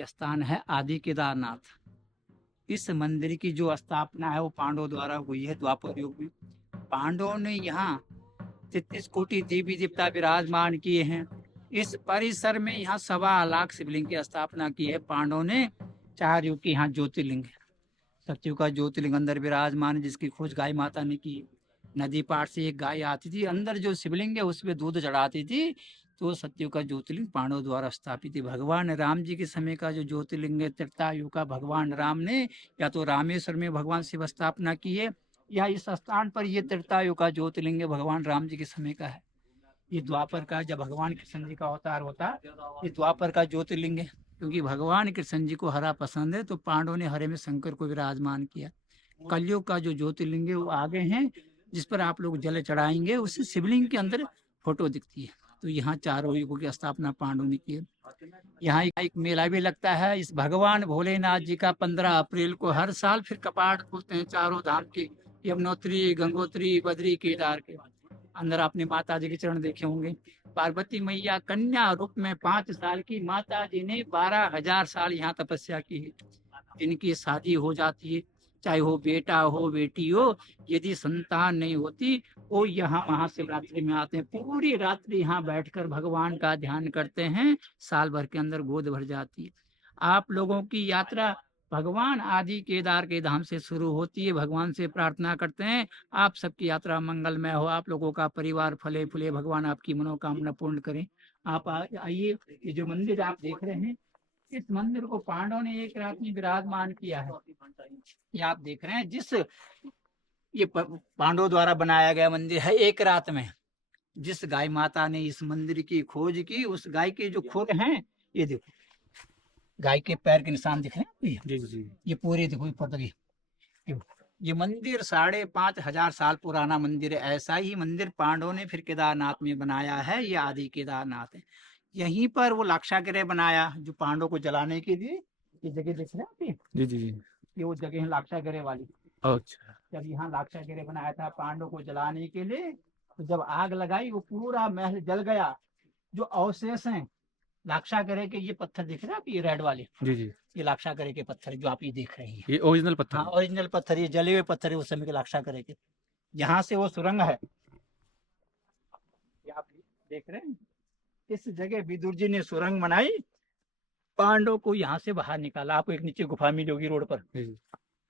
ये स्थान है आदि केदारनाथ। इस मंदिर की जो स्थापना है वो पांडवों द्वारा हुई है द्वापर युग में। पांडवों ने यहाँ 33 कोटि देवी देवता विराजमान किए हैं। इस परिसर में यहाँ 1.25 लाख शिवलिंग की स्थापना की है पांडवों ने। 4 युग की यहाँ ज्योतिर्लिंग है। सतयुग का ज्योतिर्लिंग अंदर विराजमान है, जिसकी खोज गाय माता ने की। नदी पार से एक गाय आती थी, अंदर जो शिवलिंग है उसमें दूध चढ़ाती थी। तो सतयुग का ज्योतिर्लिंग पांडवों द्वारा स्थापित है। भगवान राम जी के समय का जो ज्योतिर्लिंग है त्रेतायुग का, भगवान राम ने या तो रामेश्वर में भगवान शिव स्थापना की है, या इस स्थान पर ये त्रेतायुग का ज्योतिर्लिंग भगवान राम जी के समय का है। ये द्वापर का, जब भगवान कृष्ण जी का अवतार होता, ये द्वापर का ज्योतिर्लिंग है। क्योंकि भगवान कृष्ण जी को हरा पसंद है, तो पांडवों ने हरे में शंकर को विराजमान किया। कलयुग का जो ज्योतिर्लिंग है वो आगे हैं, जिस पर आप लोग जल चढ़ाएंगे, उस शिवलिंग के अंदर फोटो दिखती है। तो यहाँ 4 युगों की स्थापना पांडवों ने की है। यहाँ एक मेला भी लगता है इस भगवान भोलेनाथ जी का। 15 अप्रैल को हर साल फिर कपाट खुलते हैं चारों धाम के, यमुनोत्री, गंगोत्री, बद्री, केदार के। अंदर आपने माता जी के चरण देखे होंगे। पार्वती मैया कन्या रूप में 5 साल की माता जी ने 12,000 साल यहाँ तपस्या की है। जिनकी शादी हो जाती है, चाहे वो बेटा हो बेटी हो, यदि संतान नहीं होती, वो यहाँ महाशिवरात्रि में आते हैं, पूरी रात्रि यहाँ बैठकर भगवान का ध्यान करते हैं। साल भर के अंदर गोद भर जाती है। आप लोगों की यात्रा भगवान आदि केदार के धाम से शुरू होती है। भगवान से प्रार्थना करते हैं आप सबकी यात्रा मंगलमय हो, आप लोगों का परिवार फले फूले, भगवान आपकी मनोकामना पूर्ण करें। आप आइए। ये जो मंदिर आप देख रहे हैं, इस मंदिर को पांडवों ने एक रात में विराजमान किया है। ये आप देख रहे हैं, ये पांडवों द्वारा बनाया गया मंदिर है। एक रात में जिस गाय माता ने इस मंदिर की खोज की, उस गाय के जो खुर हैं, ये देखो, गाय के पैर के निशान दिख रहे हैं जी जी। ये पूरे देखो पतरी। ये मंदिर 5,500 साल पुराना मंदिर है। ऐसा ही मंदिर पांडवों ने फिर केदारनाथ में बनाया है। ये आदि केदारनाथ है। यहीं पर वो लाक्षागृह बनाया जो पांडवों को जलाने के लिए। ये जगह देख रहे हैं जी जी। ये वो जगह है लाक्षागृह वाली। अच्छा। जब यहाँ लाक्षागृह बनाया था पांडवों को जलाने के लिए, तो जब आग लगाई वो पूरा महल जल गया। जो अवशेष हैं लाक्षागृह के, ये पत्थर दिख रहे हैं आप, ये रेड वाले जी जी, ये लाक्षागृह के पत्थर जो आप ये देख रहे हैं, ये ओरिजिनल पत्थर। हाँ, ओरिजिनल पत्थर, ये जले हुए पत्थर है उस समय के लाक्षागृह के। यहाँ से वो सुरंग है, ये आप देख रहे हैं। इस जगह विदुर जी ने सुरंग बनाई, पांडवों को यहाँ से बाहर निकाला। आपको एक नीचे गुफा मिली होगी रोड पर।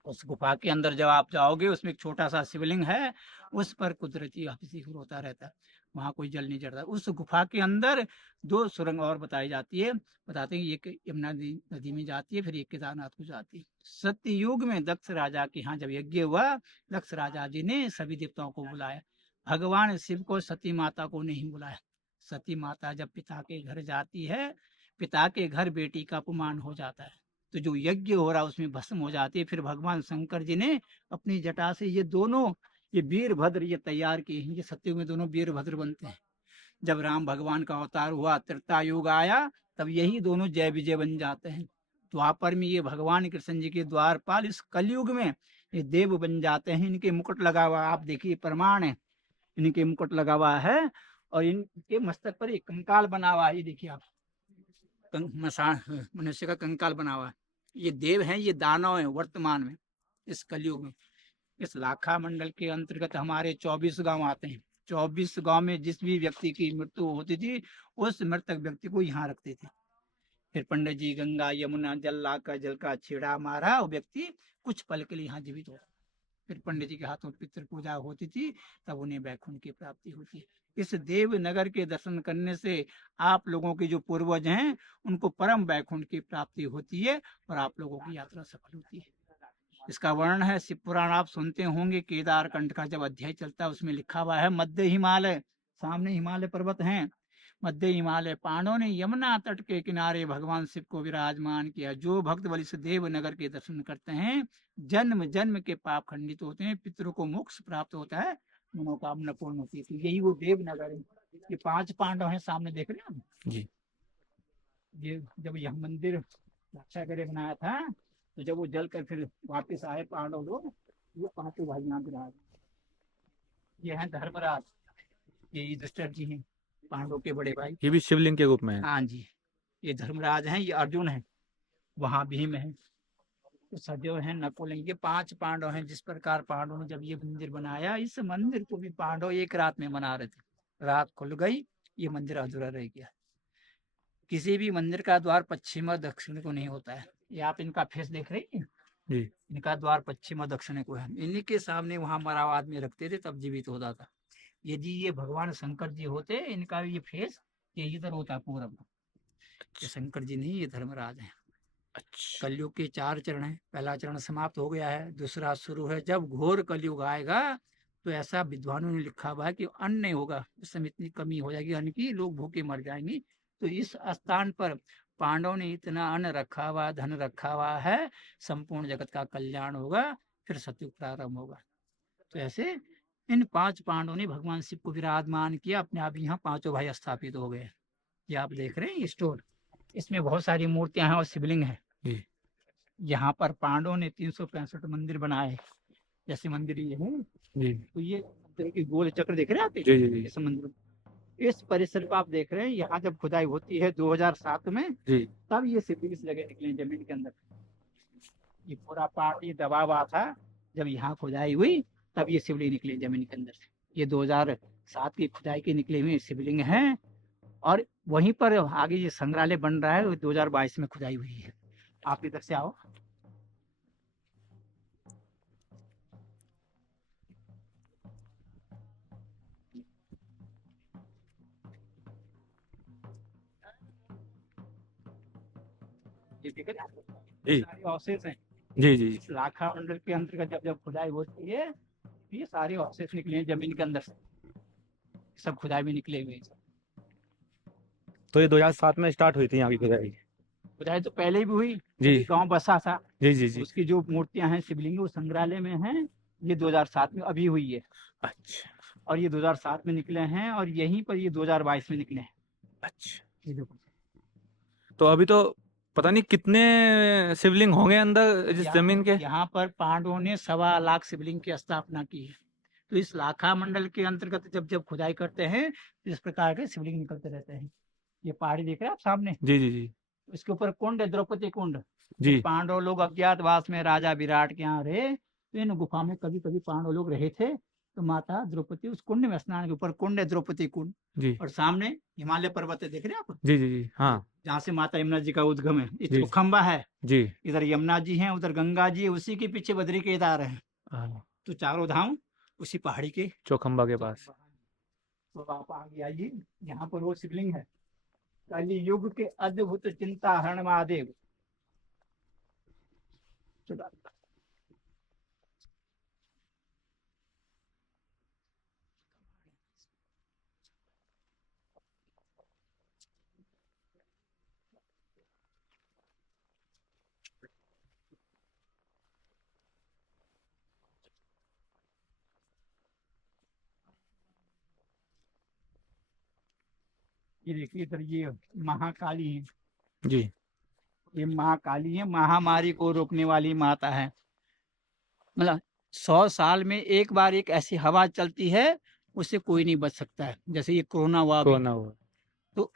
उस गुफा के अंदर जब आप जाओगे, उसमें एक छोटा सा शिवलिंग है, उस पर कुदरती अभिषेक होता रहता है। वहाँ कोई जल नहीं चढ़ता। उस गुफा के अंदर 2 सुरंग और बताई जाती है। बताते हैं एक यमुना नदी में जाती है, फिर एक केदारनाथ को जाती है। सत्ययुग में दक्ष राजा के यहाँ जब यज्ञ हुआ, दक्ष राजा जी ने सभी देवताओं को बुलाया। भगवान शिव को सती माता को नहीं बुलाया। सती माता जब पिता के घर जाती है, पिता के घर बेटी का अपमान हो जाता है, तो जो यज्ञ हो रहा है उसमें भस्म हो जाती है। फिर भगवान शंकर जी ने अपनी जटा से ये दोनों, ये वीरभद्र ये तैयार किए हैं। ये सत्ययुग में दोनों वीरभद्र बनते हैं। जब राम भगवान का अवतार हुआ, त्रेता युग आया, तब यही दोनों जय विजय बन जाते हैं। द्वापर में ये भगवान कृष्ण जी के द्वारपाल, इस कलयुग में ये देव बन जाते हैं। इनके मुकुट लगा हुआ आप देखिए, प्रमाण है, इनके मुकुट लगा हुआ है। और इनके मस्तक पर एक कंकाल बना हुआ है, ये देखिए आप, मनुष्य का कंकाल बना हुआ है। ये देव हैं, ये दानव हैं वर्तमान में इस कलयुग में। इस लाखा मंडल के अंतर्गत हमारे 24 गांव आते हैं। 24 गांव में जिस भी व्यक्ति की मृत्यु होती थी, उस मृतक व्यक्ति को यहाँ रखते थे। फिर पंडित जी गंगा यमुना जल लाकर जल का छेड़ा मारा, वो व्यक्ति कुछ पल के लिए यहाँ जीवित हो। फिर पंडित जी के हाथों पितृ पूजा होती थी, तब उन्हें वैकुंठ की प्राप्ति होती है। इस देव नगर के दर्शन करने से आप लोगों के जो पूर्वज हैं, उनको परम वैकुंठ की प्राप्ति होती है और आप लोगों की यात्रा सफल होती है। इसका वर्णन है शिव पुराण, आप सुनते होंगे। केदार कंठ का जब अध्याय चलता है, उसमें लिखा हुआ है मध्य हिमालय, सामने हिमालय पर्वत हैं, मध्य हिमालय पांडवों ने यमुना तट के किनारे भगवान शिव को विराजमान किया। जो भक्त बलि से देव नगर के दर्शन करते हैं, जन्म जन्म के पाप खंडित होते हैं, पितरों को मोक्ष प्राप्त होता है, मनोकामना पूर्ण होती है। तो यही वो देव नगर है। ये 5 पांडव हैं, सामने देख रहे हैं जी। ये जब यह मंदिर लाक्षागृह बनाया था, तो जब वो जल कर फिर वापिस आए पांडव लोग, ये 5 भाई यहाँ विराज। ये हैं धर्मराज, ये युधिष्ठिर जी हैं, पांडव के बड़े भाई। ये भी शिवलिंग के रूप में है। हाँ जी, ये धर्मराज हैं, ये अर्जुन है। वहाँ भीम है, तो सदैव है, नकुल है, ये 5 पांडव हैं। जिस प्रकार पांडवों ने जब ये मंदिर बनाया, इस मंदिर को भी पांडव एक रात में बना रहे थे। रात खुल गई, ये मंदिर अधूरा रह गया। किसी भी मंदिर का द्वार पश्चिम और दक्षिण को नहीं होता है। ये आप इनका फेस देख रहे हैं, जी। इनका द्वार पश्चिम और दक्षिण को है। इन्हीं के सामने वहां मरा हुआ आदमी रखते थे, तब जीवित होता था। यदि ये भगवान शंकर जी होते, इनका ये फेस ये इधर होता पूरब। ये शंकर जी नहीं, ये धर्मराज हैं। अच्छा। कलयुग के 4 चरण हैं। पहला चरण समाप्त हो गया है, दूसरा शुरू है। जब घोर कलयुग आएगा, तो ऐसा विद्वानों ने लिखा हुआ है कि अन्न नहीं होगा, उस समय इतनी कमी हो जाएगी अन्न की, लोग भूखे मर जाएंगे। तो इस स्थान पर पांडवों ने इतना अन्न रखा हुआ, धन रखा हुआ है, संपूर्ण जगत का कल्याण होगा, फिर सतयुग प्रारंभ होगा। तो ऐसे इन 5 पांडवों ने भगवान शिव को विराजमान किया। अपने आप यहाँ पांचों भाई स्थापित हो गए। ये आप देख रहे हैं ये स्टोर, इसमें बहुत सारी मूर्तियां हैं और शिवलिंग है। जी यहाँ पर पांडवों ने 365 मंदिर बनाए। जैसे मंदिर ये है, जी तो ये मंदिर की गोल चक्र देख रहे हैं आप, जी जी जी इस मंदिर, इस परिसर को आप देख रहे हैं। यहाँ जब खुदाई होती है 2007 में, जी। तब ये शिवलिंग इस जगह निकले जमीन के अंदर। ये पूरा पहाड़ ये दबा हुआ था, जब यहाँ खुदाई हुई तब ये शिवलिंग निकले जमीन के अंदर से। ये 2007 की खुदाई के निकले हुए शिवलिंग हैं। और वहीं पर आगे ये संग्रहालय बन रहा है, वो 2022 में खुदाई हुई है। आप इधर से आओ। ये देख रहे हैं? जी सारे अवशेष हैं। जी जी। इस लाखा मंडल के अंतर्गत जब जब खुदाई होती है, ये सारे अवशेष निकले हैं जमीन के अंदर से, सब खुदाई में निकले हुए हैं। तो ये 2007 में स्टार्ट हुई थी यहाँ की खुदाई? खुदाई तो पहले भी हुई, जी जब गांव बसा था। जी जी जी। उसकी जो मूर्तियां हैं शिवलिंग, वो संग्रहालय में हैं। ये 2007 में अभी हुई है, अच्छा और ये 2007 में निकले हैं, और यहीं पर ये 2022 में निकले हैं। अच्छा। ये देखो, तो अभी तो पता नहीं कितने शिवलिंग होंगे अंदर जिस जमीन के। यहाँ पर पांडवों ने 1.25 लाख शिवलिंग की स्थापना की है। तो इस लाखा मंडल के अंतर्गत जब जब खुदाई करते हैं, तो इस प्रकार के शिवलिंग निकलते रहते हैं। ये पहाड़ी देख रहे हैं आप सामने, जी जी जी इसके ऊपर कुंड है, द्रौपदी कुंड। जब जी। पांडव लोग अज्ञातवास में राजा विराट के यहाँ रहे, तो इन गुफा में कभी कभी पांडव लोग रहे थे। तो माता द्रौपदी उस कुंड में स्नान के ऊपर, कुंड है द्रौपदी कुंड। जी और सामने हिमालय पर्वत है, देख रहे हैं आप, जी जी जी। हाँ। जहाँ से माता यमुना जी का उद्गम है। इस जी चौखंबा है, जी। इधर यमुना जी हैं, उधर गंगा जी है, उसी के पीछे बद्री केदार है। हाँ, तो चारों धाम उसी पहाड़ी के। चौखंबा के पास। तो आप आगे आइए, यहाँ पर वो शिवलिंग है। कलि युग के अद्भुत चिंता हरण महादेव। ये देखिए इधर, ये महाकाली है। जी। ये महाकाली है, महामारी को रोकने वाली माता है। मतलब 100 साल में एक बार एक ऐसी हवा चलती है, उससे कोई नहीं बच सकता है। जैसे ये कोरोना हुआ अभी, कोरोना हुआ। तो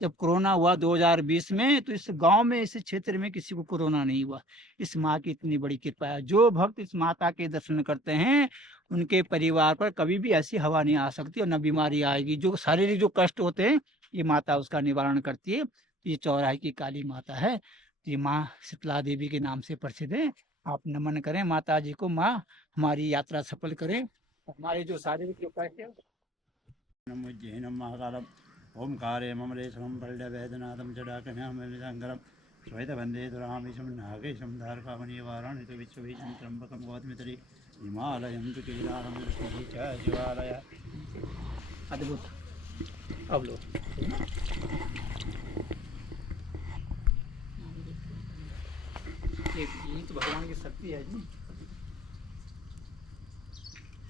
जब कोरोना हुआ 2020 में, तो इस गांव में, इस क्षेत्र में किसी को कोरोना नहीं हुआ। इस माँ की इतनी बड़ी कृपा है। जो भक्त इस माता के दर्शन करते हैं, उनके परिवार पर कभी भी ऐसी हवा नहीं आ सकती और न बीमारी आएगी। जो शारीरिक जो कष्ट होते हैं, ये माता उसका निवारण करती है। ये चौराहे की काली माता है। ये माँ शीतला देवी के नाम से प्रसिद्ध है। आप नमन करें माता जी को। माँ हमारी यात्रा सफल करें, हमारे जो शारीरिक जो कष्ट है। नमोज्जैनम महाकालम ओंकारे ममलेशम बल्लवेदनादम जडाकन्यामलिशंकरम श्वेतबंदे दुरामीशम नागेशम धारकामणि वाराणि विश्वभीषण त्र्यंबकम गौतमित्री हिमालयम तु केदारम ऋषिः च शिवालय। अद्भुत। अब लो, ये तो भगवान की शक्ति है जी।